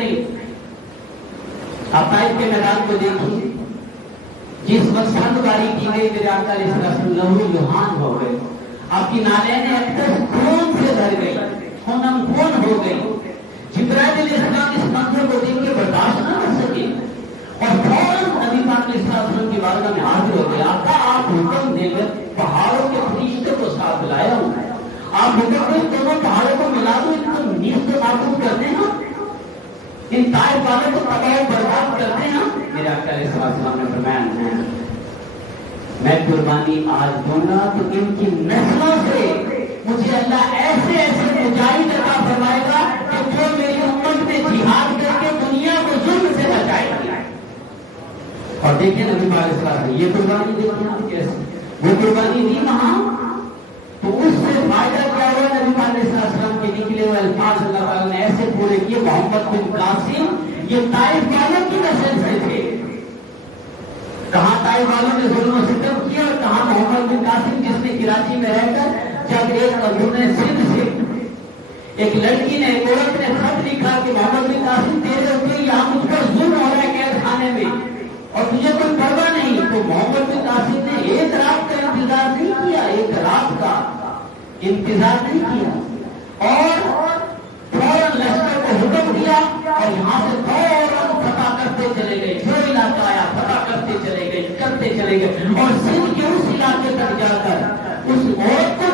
نہیں. آپ طائف کے میدان کو دیکھیے، جس وقت سرداری کی گئی میرے آقا علیہ السلام لہو لہان ہو گئے، آپ کی نالین اکثر خون سے بھر گئی، خونم خون ہو گئی. جبرائیل علیہ السلام اس منظر کو دیکھ کے برداشت نہ کر سکے اور فوراً نبی پاک علیہ السلام کی بارگاہ میں حاضر ہو گئے. آقا آپ حکم دے کر پہاڑوں کے فرشتے کو ساتھ لایا ہوں، آپ حکم دے دونوں پہاڑوں کو ملا دو، ان کو نیز سے معقوم کرتے ہیں، ان طائف والوں کو تباہ و برباد کرتے ہیں. میرے آقا علیہ السلام نے فرمایا میں قربانی آج دوں گا تو ان کی نسلوں سے مجھے اللہ ایسے ایسے مجاہد عطا فرمائے گا کہ جو میری امت میں جہاد کر کے دنیا کو ظلم سے بچائے گا. اور دیکھیں نبی علیہ السلام نے یہ قربانی دیکھیں آپ کیسے وہ قربانی دی وہاں، تو اس سے فائدہ کیا ہوا؟ نبی علیہ السلام کے نکلے ہوئے الفاظ اللہ تعالیٰ نے ایسے پورے کیے. محمد بن قاسم یہ طائف والوں کی نسل سے تھے. کہاں طائف والوں نے ظلم و ستم کیا اور کہاں محمد بن قاسم جس نے کراچی میں رہ کر جب ایک مجنون نے سندھ سے ایک لڑکی نے ایک عورت نے خط لکھا کہ محمد بن قاسم تیرے اوپر یہاں مجھ پر ظلم ہو رہا ہے قید خانے میں اور تجھے کوئی پرواہ نہیں، تو محمد بن قاسم نے ایک رات کا انتظار نہیں کیا، ایک رات کا انتظار نہیں کیا اور فوراً لشکر کو حکم دیا اور یہاں سے فوراً فتح کرتے چلے گئے. جو علاقہ آیا فتح کرتے چلے گئے اور سندھ کے اس علاقے تک جا کر اس عورت کو